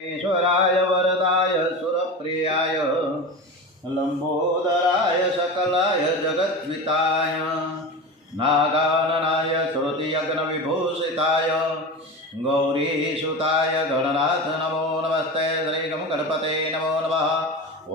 ईश्वराय वरदाय सुरप्रियाय लंबोदराय सकलाय जगद्विताय नागाननाय श्रुतियज्ञविभूषिताय गौरीसुताय गणनाथ नमो नमस्ते श्री गणपते नमो नमः।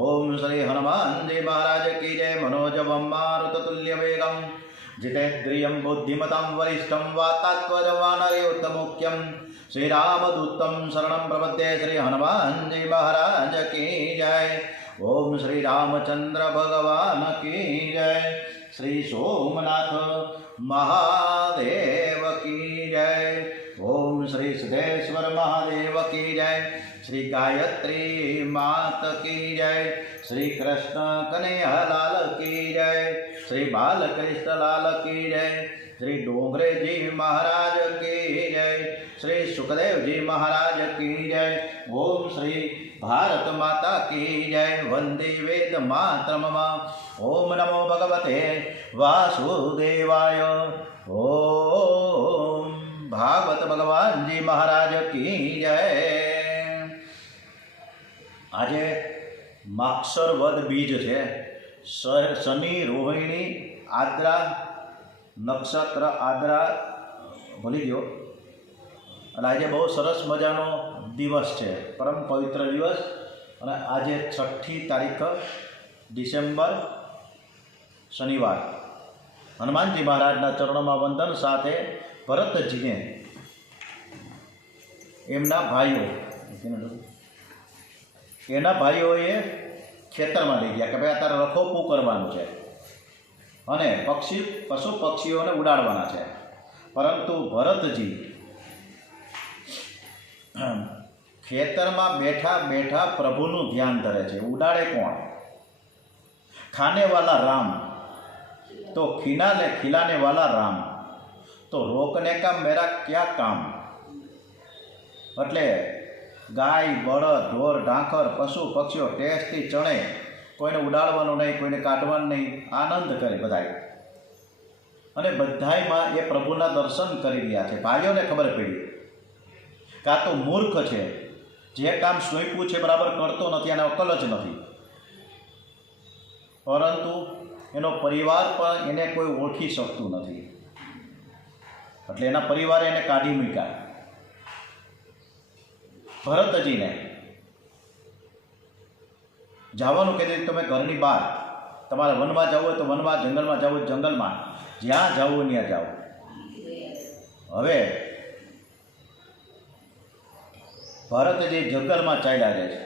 ओम श्री हनुमान जी महाराज की जय। मनोजवं मारुततुल्य वेगं जितेन्द्रियं बुद्धिमतां वरिष्ठं वातात्मजवानरयोत्तमुख्यं श्रीरामदूतं शरणं प्रपद्ये। श्री हनुमान जी महाराज की जय। ओम श्री रामचंद्र भगवान की जय। श्री सोमनाथ महादेव की जय। ओम श्री सिद्धेश्वर महादेव की जय। श्री गायत्री मात की जय। श्री कृष्ण कन्हैया लाल की जय। श्री बालकृष्ण लाल की जय। श्री डोंगरे जी महाराज की जय। श्री सुखदेव जी महाराज की जय। ओम श्री भारत माता की जय। वंदे वेद मातरम्। ओम नमो भगवते वासुदेवाय। ओम भागवत भगवान जी महाराज की जय। आज माक्षर वद बीज है। शनि रोहिणी आद्रा नक्षत्र आद्रा भूली गयो। आज बहुत सरस मजानो दिवस है, परम पवित्र दिवस। और आज 6 तारीख डिसेम्बर शनिवार हनुमान जी महाराजना चरणों में वंदन साथ भरतजी ने एमना भाईओ एना भाईओए खेतर में लई गया कि भाई अत्यारे रखोपू करवानुं छे अने पक्षी पशु पक्षीओने उडाडवाना छे। परंतु भरतजी खेतर में बैठा बैठा प्रभुनु ध्यान धरे छे। उडाड़े कोण? खाने वाला राम, तो खिलाने वाला राम, तो रोकने का मेरा क्या काम। એટલે गाय बळद ढोर ढांखर पशु पक्षीओ टेस्टी चणे कोईने उडाड़वानुं नहीं, कोईने काढवानुं नहीं, आनंद करे बधाय। अने बधायमां ए प्रभुना दर्शन करी रह्या छे। भाईओने खबर पड़ी का तो मूर्ख छे, जे काम सोंप्युं छे बराबर करतो नथी, आने अकल ज नथी। परंतु एनो परिवार पण एने कोई ओळखी शकतुं नथी, એટલે એના પરિવારે એને કાઢી મૂક્યા। ભરતજીને જવાનું કહી દીધું, તમે ઘરની બહાર, તમારે વનમાં જવું હોય તો વનમાં, જંગલમાં જવું હોય જંગલમાં, જ્યાં જવું હોય ત્યાં જાઓ। હવે ભરતજી જંગલમાં ચાલ્યા જાય છે।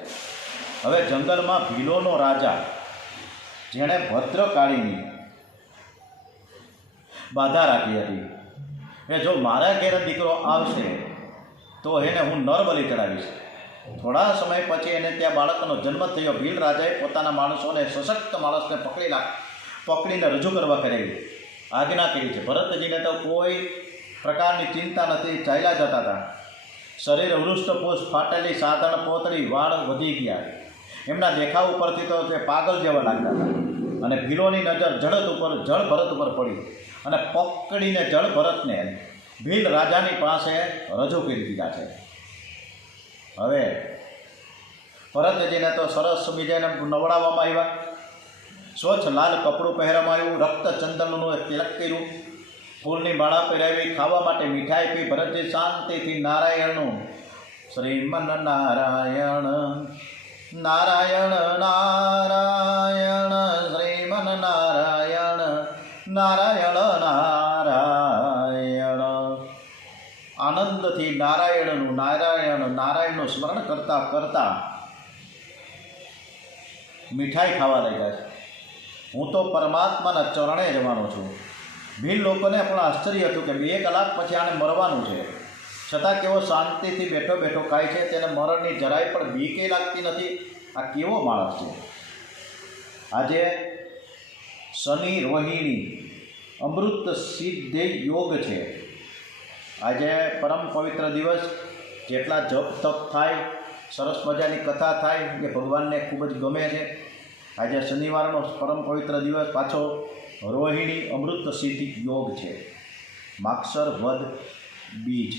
હવે જંગલમાં ભીલોનો રાજા, જેણે ભદ્રકાળીની બાધા રાખી હતી કે જો મારા ઘેર દીકરો આવશે તો એને હું નરબલી ચડાવીશ। થોડા સમય પછી એને ત્યાં બાળકનો જન્મ થયો। ભીલ રાજાએ પોતાના માણસોને, સશક્ત માણસને પકડીને રજૂ કરવા કરેલી આજ્ઞા કરી છે। ભરતજીને તો કોઈ પ્રકારની ચિંતા નથી, ચાલ્યા જતા હતા। શરીર હૃષ્ટપુષ્ટ, ફાટેલી સાધણ પોતળી, વાળ વધી ગયા। એમના દેખાવ ઉપરથી તો તે પાગલ જેવા લાગતા હતા। અને ભીલોની નજર જળ ભરત ઉપર પડી અને પકડીને જળ ભરતને ભીલ રાજાની પાસે રજૂ કરી દીધા છે। હવે ભરતજીને તો સરસ બીજાને નવડાવવામાં આવ્યા, સ્વચ્છ લાલ કપડું પહેરવામાં આવ્યું, રક્ત ચંદનનું તિલક કર્યું, ફૂલની માળા પહેરાવી, ખાવા માટે મીઠાઈ પી ભરતજી શાંતિથી નારાયણનું શ્રીમન નારાયણ નારાયણ નારાયણ શ્રીમન નારાયણ નારાયણ નારાયણ આનંદથી નારાયણનું સ્મરણ કરતા કરતા મીઠાઈ ખાવા લાગ્યા છે। હું તો પરમાત્માના ચરણે જવાનો છું। ભીલ લોકોને પણ આશ્ચર્ય હતું કે 2 કલાક પછી આને મરવાનું છે, છતાં કેવો શાંતિથી બેઠો બેઠો ખાય છે, તેને મરણની જરાય પણ બીકે લાગતી નથી। આ કેવો માણસ છે। આજે શનિ રોહિણી અમૃત સિદ્ધ યોગ છે। આજે પરમ પવિત્ર દિવસ, જેટલા જપ તપ થાય, સરસ મજાની કથા થાય, એ ભગવાનને ખૂબ જ ગમે છે। આજે શનિવારનો પરમ પવિત્ર દિવસ, પાછો રોહિણી અમૃત સિદ્ધ યોગ છે, માક્ષર વદ બીજ।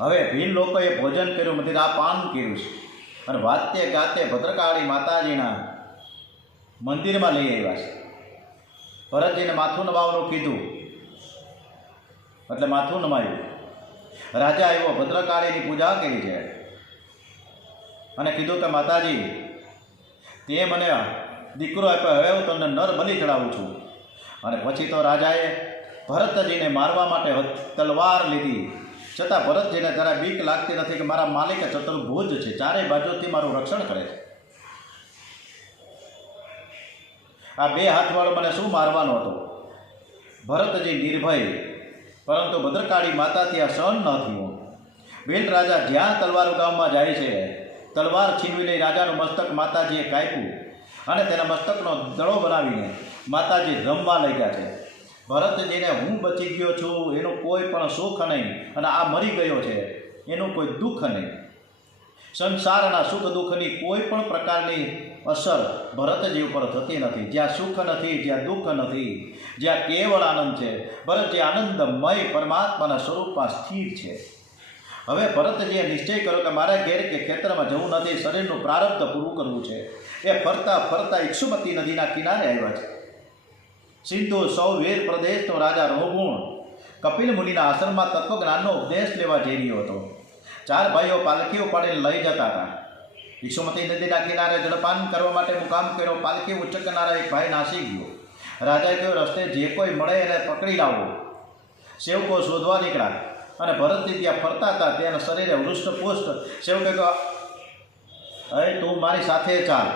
હવે ભીલ લોકોએ ભોજન કર્યું, મદિરાપાન કર્યું છે અને વાતે ગાતે ભદ્રકાળી માતાજીના મંદિરમાં લઈ આવ્યા છે. ભરતજીને માથું નમાવવાનું કીધું એટલે માથું નમાયું. રાજા આવ્યો, ભદ્રકાળીની પૂજા કરી છે અને કીધું કે માતાજી તે મને દીકરો આપ્યો, હવે હું તમને નર બલિ ચડાવું છું. અને પછી તો રાજાએ ભરતજીને મારવા માટે તલવાર લીધી, છતાં ભરતજીને જરા બીક લાગતી નથી કે મારા માલિક ચતુર્ભુજ છે, ચારે બાજુથી મારું રક્ષણ કરે છે. આ બે હાથવાળો મને શું મારવાનો હતો? ભરતજી નિર્ભય, પરંતુ ભદ્રકાળી માતાથી આ સહન ન થયું. ભીલ રાજા જ્યાં તલવાર ગામમાં જાય છે, તલવાર છીનવી લઈ રાજાનું મસ્તક માતાજીએ કાપ્યું અને તેના મસ્તકનો દડો બનાવીને માતાજી રમવા લઈ ગયા છે. ભરતજીને હું બચી ગયો છું એનું કોઈ પણ સુખ નહીં અને આ મરી ગયો છે એનું કોઈ દુઃખ નહીં. સંસારના સુખ દુઃખની કોઈ પણ પ્રકારની અસર ભરતજી ઉપર થતી નથી. જ્યાં સુખ નથી, જ્યાં દુઃખ નથી, જ્યાં કેવળ આનંદ છે, ભરતજી આનંદમય પરમાત્માના સ્વરૂપમાં સ્થિર છે. હવે ભરતજીએ નિશ્ચય કર્યો કે મારા ઘેર કે ખેતરમાં જવું નથી, શરીરનું પ્રારબ્ધ પૂરું કરવું છે. એ ફરતા ફરતા ઇક્ષુમતી નદીના કિનારે આવ્યા છે. સિંધુ સૌવીર પ્રદેશનો રાજા રોગુણ કપિલ મુનિના આશ્રમમાં તત્વજ્ઞાનનો ઉપદેશ લેવા જઈ રહ્યો હતો. 4 ભાઈઓ પાલખી ઉપાડીને લઈ જતા હતા. ઇક્ષુમતી નદીના કિનારે જળપાન કરવા માટે મુકામ કર્યો. પાલખી ઉચકનારા એક ભાઈ નાસી ગયો. રાજાએ કહ્યું, રસ્તે જે કોઈ મળે એને પકડી લાવો. સેવકો શોધવા નીકળ્યા અને ભરતજી ત્યાં ફરતા હતા. તેના શરીરે વૃષ્ટપુષ્ટ. સેવકે કહ્યું, હવે તું મારી સાથે ચાલ,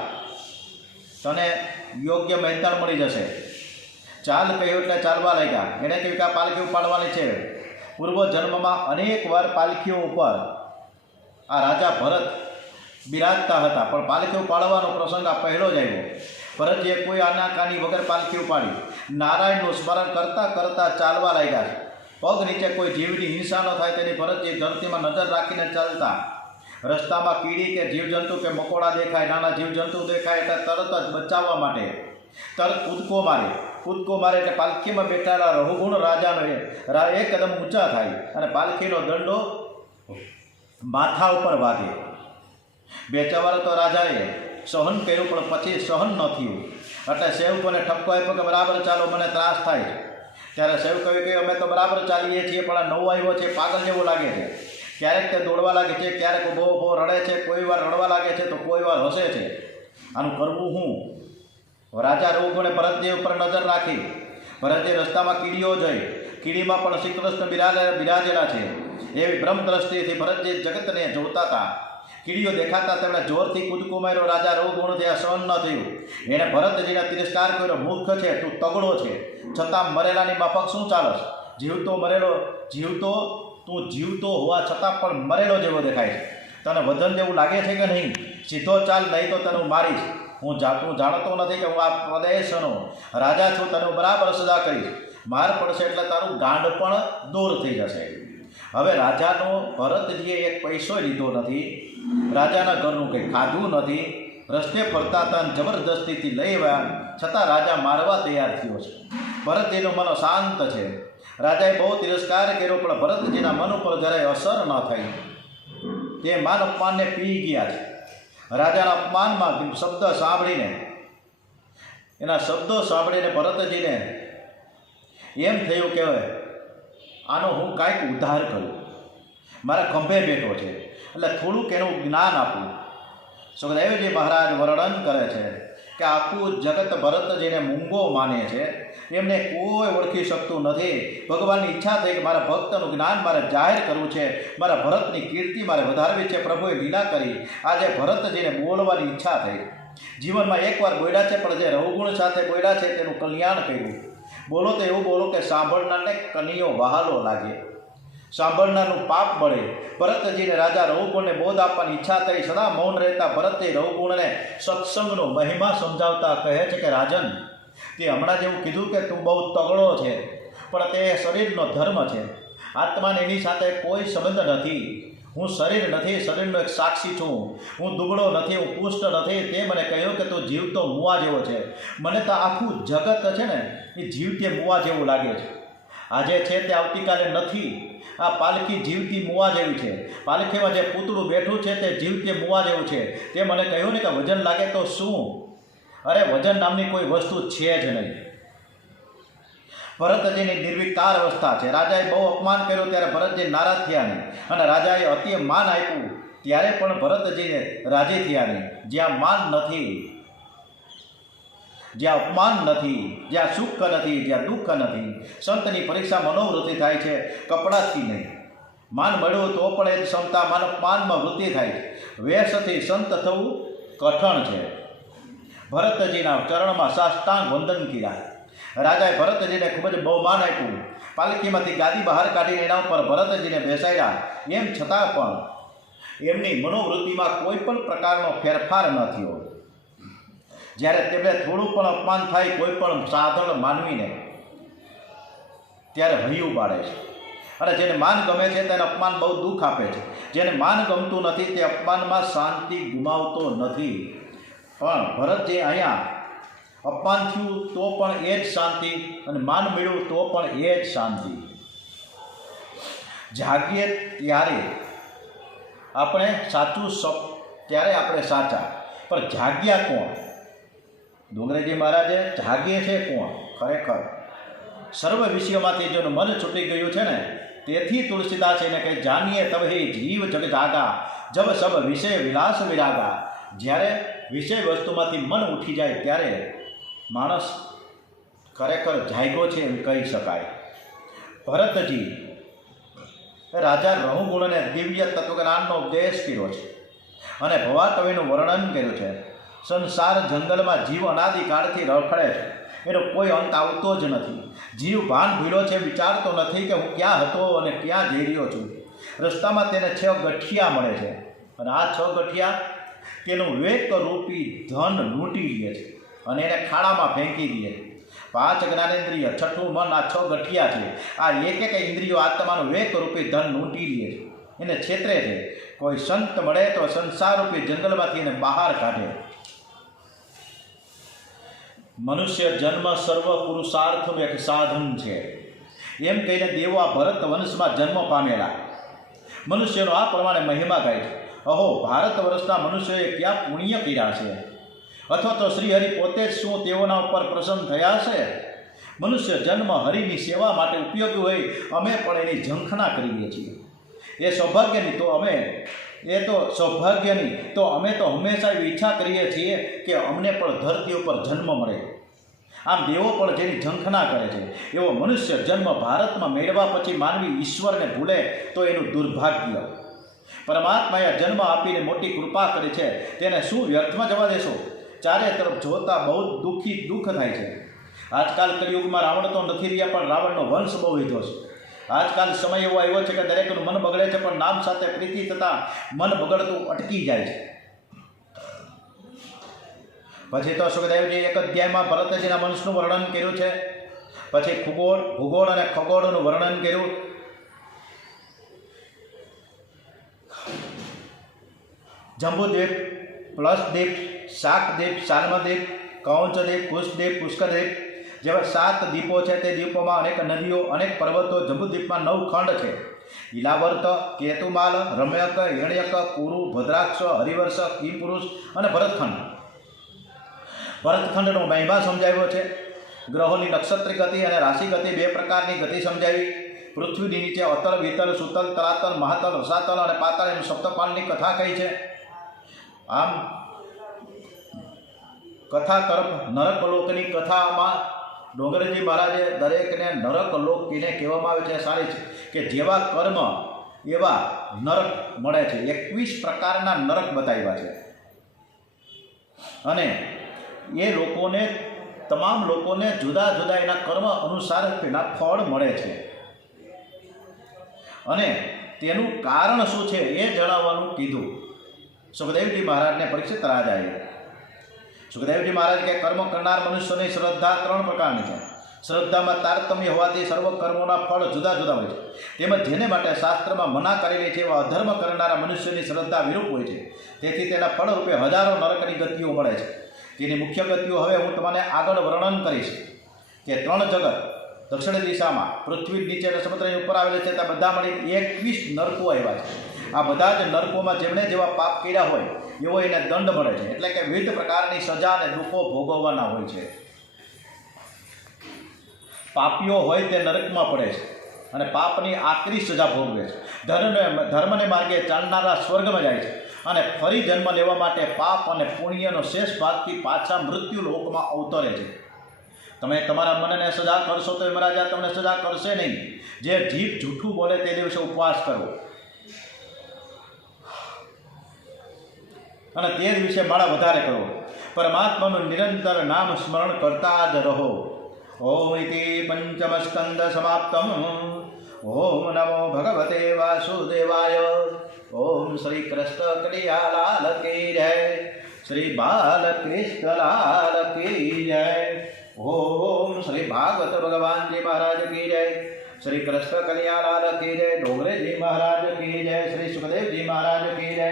તને યોગ્ય મહેનતાણ મળી જશે. ચાલ કહ્યું એટલે ચાલવા લાગ્યા. એણે કહ્યું કે આ પાલખી ઉપાડવાની છે. પૂર્વ જન્મમાં અનેક વાર પાલખીઓ ઉપર આ રાજા ભરત બિરાજતા હતા, પણ પાલખી ઉપાડવાનો પ્રસંગ આ પહેલો જ આવ્યો. ભરતજીએ કોઈ આનાકાની વગર પાલખી ઉપાડી. નારાયણનું સ્મરણ કરતાં કરતાં ચાલવા લાગ્યા છે. પગ નીચે કોઈ જીવની હિંસા ન થાય તેની ભરતજી ધરતીમાં નજર રાખીને ચાલતા. રસ્તામાં કીડી કે જીવજંતુ કે મકોડા દેખાય, નાના જીવજંતુ દેખાય એટલે તરત જ બચાવવા માટે તરત કૂદકો મારે એટલે પાલખીમાં બેઠેલા રઘુગુણ રાજાનો એક કદમ ઊંચા થાય અને પાલખીનો દંડો માથા ઉપર વાગે. બેચાવાર તો રાજાએ સહન કર્યું, પણ પછી સહન ન થયું એટલે સેવકોને ઠપકો આપ્યો કે બરાબર ચાલો, મને ત્રાસ થાય છે. ત્યારે સેવકોએ કહ્યું, અમે તો બરાબર ચાલીએ છીએ, પણ આ નવો આવ્યો છે, પાગલ જેવો લાગે છે. ક્યારેક તે દોડવા લાગે છે, ક્યારેક ઊભો રડે છે, કોઈ વાર રડવા લાગે છે તો કોઈ વાર હસે છે. આનું કરવું હું? રાજા રોગોને ભરતજી ઉપર નજર રાખી. ભરતજી રસ્તામાં કીડીઓ જોઈ. કીડીમાં પણ શ્રી કૃષ્ણ બિરાજેલા છે એવી બ્રહ્મ દ્રષ્ટિથી ભરતજી જગતને જોતા હતા. કીડીઓ દેખાતા તેમણે જોરથી કૂદકો માર્યો. રાજા રોગુણથી આ સહન ન થયું. એણે ભરતજીને તિરસ્કાર કર્યો. મૂર્ખ છે તું, તગડો છે, છતાં મરેલાની માફક શું ચાલશ? તું જીવતો હોવા છતાં પણ મરેલો જેવો દેખાય છે. તને વજન જેવું લાગે છે કે નહીં? સીધો ચાલ, નહીં તો તને હું મારીશ. હું જાણતો નથી કે હું આ પ્રદેશનો રાજા છું. તને હું બરાબર સજા કરીશ. માર પડશે એટલે તારું ગાંડ પણ દૂર થઈ જશે. હવે રાજાનો ભરતજીએ એક પૈસો લીધો નથી, રાજાના ઘરનું કંઈ ખાધું નથી, રસ્તે ફરતા હતા જબરદસ્તીથી લઈ આવ્યા, છતાં રાજા મારવા તૈયાર થયો છે. ભરતજીનું મન શાંત છે. રાજાએ બહુ તિરસ્કાર કર્યો, પણ ભરતજીના મન ઉપર જરાય અસર ન થઈ. તે માન અપમાનને પી ગયા છે. રાજાના અપમાનમાં શબ્દો સાંભળીને ભરતજીને એમ થયું કે આનો હું કાંઈક ઉદ્ધાર કરું. મારા ખંભે બેઠો છે એટલે થોડુંક એનું જ્ઞાન આપું. સુખદેવજી મહારાજ વર્ણન કરે છે કે આખું જગત ભરતજીને મૂંગો માને છે. એમને કોઈ ઓળખી શકતું નથી. ભગવાનની ઈચ્છા થઈ કે મારા ભક્તનું જ્ઞાન મારે જાહેર કરવું છે, મારા ભરતની કીર્તિ મારે વધારવી છે. પ્રભુએ લીલા કરી. આજે ભરતજીને બોલવાની ઈચ્છા થઈ. જીવનમાં એકવાર બોલ્યા છે, પણ જે રઘુગુણ સાથે બોલ્યા છે તેનું કલ્યાણ કર્યું. બોલો તો એવું બોલો કે સાંભળનારને કનૈયો વહાલો લાગે, સાંભળનારનું પાપ બળે. ભરતજીને રાજા રઘુગુણને બોધ આપવાની ઈચ્છા થઈ. સદા મૌન રહેતા ભરતે રઘુગુણને સત્સંગનો મહિમા સમજાવતા કહે છે કે રાજન, તે હમણાં જેવું કીધું કે તું બહુ તગડો છે, પણ તે શરીરનો ધર્મ છે. આત્માને એની સાથે કોઈ સંબંધ નથી. હું શરીર નથી, શરીરનો એક સાક્ષી છું. હું દુબળો નથી, હું પુષ્ટ નથી. તે મને કહ્યું કે તું જીવતો મુવા જેવો છે. મને તો આખું જગત છે ને એ જીવતે મુવા જેવું લાગે છે. આજે છે તે આવતીકાલે નથી. આ પાલખી જીવતી મુવા જેવી છે. પાલખીમાં જે પૂતળું બેઠું છે તે જીવતી મુવા જેવું છે. તે મને કહ્યું ને કે વજન લાગે તો શું? અરે વજન નામની કોઈ વસ્તુ છે જ નહીં. ભરતજીની નિર્વિકાર અવસ્થા છે. રાજાએ બહુ અપમાન કર્યું ત્યારે ભરતજી નારાજ થયા નહીં, અને રાજાએ અતિ માન આપ્યું ત્યારે પણ ભરતજીને રાજી થયા નહીં. જ્યાં માન નથી, જ્યાં અપમાન નથી, જ્યાં સુખ નથી, જ્યાં દુઃખ નથી, સંતની પરીક્ષા મનોવૃત્તિ થાય છે, કપડાથી નહીં. માન મળ્યું તો પણ એ ક્ષમતા માનમાં વૃત્તિ થાય છે. વેશથી સંત થવું કઠણ છે. ભરતજીના ચરણમાં સાષ્ટાંગ વંદન કર્યા. રાજાએ ભરતજીને ખૂબ જ બહુમાન આપ્યું. પાલખીમાંથી ગાદી બહાર કાઢીને એના ઉપર ભરતજીને બેસાડ્યા. એમ છતાં પણ એમની મનોવૃત્તિમાં કોઈ પણ પ્રકારનો ફેરફાર ન થયો. જ્યારે તેમને થોડું પણ અપમાન થાય કોઈ પણ સાધારણ માનવીને, ત્યારે હૈયું બાળે છે. અને જેને માન ગમે છે તેને અપમાન બહુ દુઃખ આપે છે. જેને માન ગમતું નથી તે અપમાનમાં શાંતિ ગુમાવતો નથી. પણ ભરતજી અહીંયા અપમાન થયું તો પણ એ જ શાંતિ, અને માન મળ્યું તો પણ એ જ શાંતિ. જાગીએ ત્યારે આપણે સાચું ત્યારે આપણે સાચા, પણ જાગ્યા કોણ? ડુંગરેજી મહારાજે જાગે છે કોણ? ખરેખર સર્વ વિષયોમાંથી જેનું મન છૂટી ગયું છે ને, તેથી તુલસીદાસ એને કહે જાનીએ તબ હે જીવ જગ જાગા, જબ સબ વિષય વિલાસ વિરાગા. જ્યારે વિષય વસ્તુમાંથી મન ઉઠી જાય ત્યારે માણસ ખરેખર જાગ્યો છે એમ કહી શકાય. ભરતજી રાજા રહુગુણને દિવ્ય તત્વજ્ઞાનનો ઉપદેશ કર્યો છે, અને ભવાટવીનું વર્ણન કર્યું છે. સંસાર જંગલમાં જીવ અનાદિકાળથી રખડે છે, એનો કોઈ અંત આવતો જ નથી. જીવ ભાન ભૂલ્યો છે, વિચારતો નથી કે હું ક્યાં હતો અને ક્યાં જઈ રહ્યો છું. રસ્તામાં તેને 6 ગઠિયા મળે છે, અને આ 6 ગઠિયા તેનું વિવેકરૂપી ધન લૂંટી લે છે અને એને ખાડામાં ફેંકી દે છે. 5 જ્ઞાનેન્દ્રિય, 6ઠું મન, આ 6 ગઠિયા છે. આ એક ઇન્દ્રિયો આત્માનું વિવેકરૂપી ધન લૂંટી લે છે, એને છેતરે છે. કોઈ સંત મળે તો સંસારરૂપી જંગલમાંથી એને બહાર કાઢે. મનુષ્ય જન્મ સર્વ પુરુષાર્થનું એક સાધન છે, એમ કહીને દેવો આ ભરત વંશમાં જન્મ પામેલા મનુષ્યનો આ પ્રમાણે મહિમા ગાય છે. અહો, ભારત વર્ષના મનુષ્યોએ ક્યાં પુણ્ય કર્યા છે, અથવા તો શ્રીહરિ પોતે જ શું તેઓના ઉપર પ્રસન્ન થયા છે? મનુષ્ય જન્મ હરિની સેવા માટે ઉપયોગી હોય, અમે પણ એની ઝંખના કરીએ છીએ. એ સૌભાગ્યની તો અમે તો હંમેશા એવી ઈચ્છા કરીએ છીએ કે અમને પણ ધરતી ઉપર જન્મ મળે. આમ દેવો પણ જેની ઝંખના કરે છે, એવો મનુષ્ય જન્મ ભારતમાં મેળવ્યા પછી માનવી ઈશ્વરને ભૂલે તો એનું દુર્ભાગ્ય. પરમાત્માએ જન્મ આપીને મોટી કૃપા કરી છે, તેને શું વ્યર્થમાં જવા દેશો? ચારે તરફ જોતા બહુ દુઃખ થાય છે. આજકાલ કલિયુગમાં રાવણ તો નથી રહ્યા, પણ રાવણનો વંશ બહુ વધ્યો છે. આજકાલ સમય એવો આવ્યો છે કે દરેકનું મન બગડે છે, પણ નામ સાથે પ્રીતિ થતાં મન બગડતું અટકી જાય છે. પછી તો સુખદેવજી એક અધ્યાયમાં ભરતજીના વંશનું વર્ણન કર્યું છે. પછી ભૂગોળ અને ખગોળનું વર્ણન કર્યું. જંબુદ્વીપ, પ્લસદ્વીપ, શાકદ્વીપ, શાલ્મદ્વીપ, કૌંચદ્વીપ, કુશદ્વીપ, પુષ્કરદ્વીપ જેવા 7 દ્વીપો છે. તે દ્વીપોમાં અનેક નદીઓ, અનેક પર્વતો. જંબુદ્વીપમાં 9 ખંડ છે: ઈલાવર્ત, કેતુમાલ, રમ્યક, હિરણ્યક, કુરુ, ભદ્રાક્ષ, હરિવર્ષ, કિમપુરુષ અને ભરતખંડ. ભરતખંડનો મહિમા સમજાવ્યો છે. ગ્રહોની નક્ષત્ર ગતિ અને રાશિ ગતિ 2 પ્રકારની ગતિ સમજાવી. પૃથ્વીની નીચે અતલ, વિતલ, સુતલ, તલાતલ, મહાતલ, રસાતલ અને પાતાળ એમ સપ્તપાલની કથા કહી છે. આમ કથા તરફ નરકલોકની કથામાં ડોંગરજી મહારાજે દરેકને નરકલોક કહીને કહેવામાં આવે છે. સારી છે કે જેવા કર્મ એવા નરક મળે છે. 21 પ્રકારના નરક બતાવ્યા છે, અને એ તમામ લોકોને જુદા જુદા એના કર્મ અનુસાર તેના ફળ મળે છે, અને તેનું કારણ શું છે એ જણાવવાનું કીધું સુખદેવજી મહારાજને પરીક્ષિત રાજાએ. સુખદેવજી મહારાજ કે કર્મ કરનાર મનુષ્યોની શ્રદ્ધા 3 પ્રકારની છે. શ્રદ્ધામાં તારતમ્ય હોવાથી સર્વ કર્મોના ફળ જુદા જુદા હોય છે. તેમજ જેને માટે શાસ્ત્રમાં મના કરેલી છે એવા અધર્મ કરનારા મનુષ્યની શ્રદ્ધા વિરૂપ હોય છે. તેથી તેના ફળરૂપે હજારો નરકની ગતિઓ મળે છે. તેની મુખ્ય ગતિઓ હવે હું તમને આગળ વર્ણન કરીશ. કે 3 જગત દક્ષિણ દિશામાં પૃથ્વી નીચે અને સમુદ્રની ઉપર આવેલા છે ત્યાં બધા મળી 21 નરકો આવ્યા છે. આ બધા જ નરકોમાં જેમણે જેવા પાપ કર્યા હોય એવો એને દંડ મળે છે. એટલે કે વિવિધ પ્રકારની સજા અને દુઃખો ભોગવવાના હોય છે. પાપીઓ હોય તે નરકમાં પડે છે અને પાપની આકરી સજા ભોગવે છે. ધર્મને માર્ગે ચાલનારા સ્વર્ગમાં જાય છે અને ફરી જન્મ લેવા માટે પાપ અને પુણ્યનો શેષ ભાગથી પાછા મૃત્યુ લોકમાં અવતરે છે. તમે તમારા મનને સજા કરશો તો યમરાજા તમને સજા કરશે નહીં. જે જીભ જૂઠું બોલે તે દિવસે ઉપવાસ કરો અને તે દિવસે માળા વધારે કરો. પરમાત્માનું નિરંતર નામ સ્મરણ કરતા જ રહો. ઓમ ઇતિ પંચમ સ્કંદ સમાપ્તમ. ઓમ નમો ભગવતે વાસુદેવાય. ઓમ શ્રી કૃષ્ણ કનૈયાલાલ કી જય. શ્રી બાલકૃષ્ણલાલ કી જય. ઓમ શ્રી ભાગવત ભગવાનજી મહારાજ કી જય. શ્રી કૃષ્ણ કનૈયાલાલ કી જય. ડોંગરેજી મહારાજ કી જય. શ્રી સુખદેવજી મહારાજ કી જય.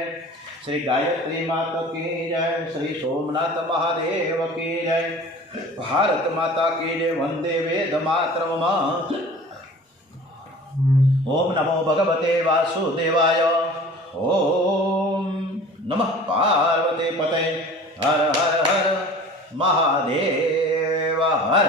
શ્રી ગાયત્રી માતા કી જય. શ્રી સોમનાથ મહાદેવ કી જય. ભારત માતા કી જય. વંદે વેદ માતરમ. ઓમ નમો ભગવતે વાસુદેવાય. ઓમ નમઃ પાર્વતી પતય. હર હર હર મહાદેવ હર.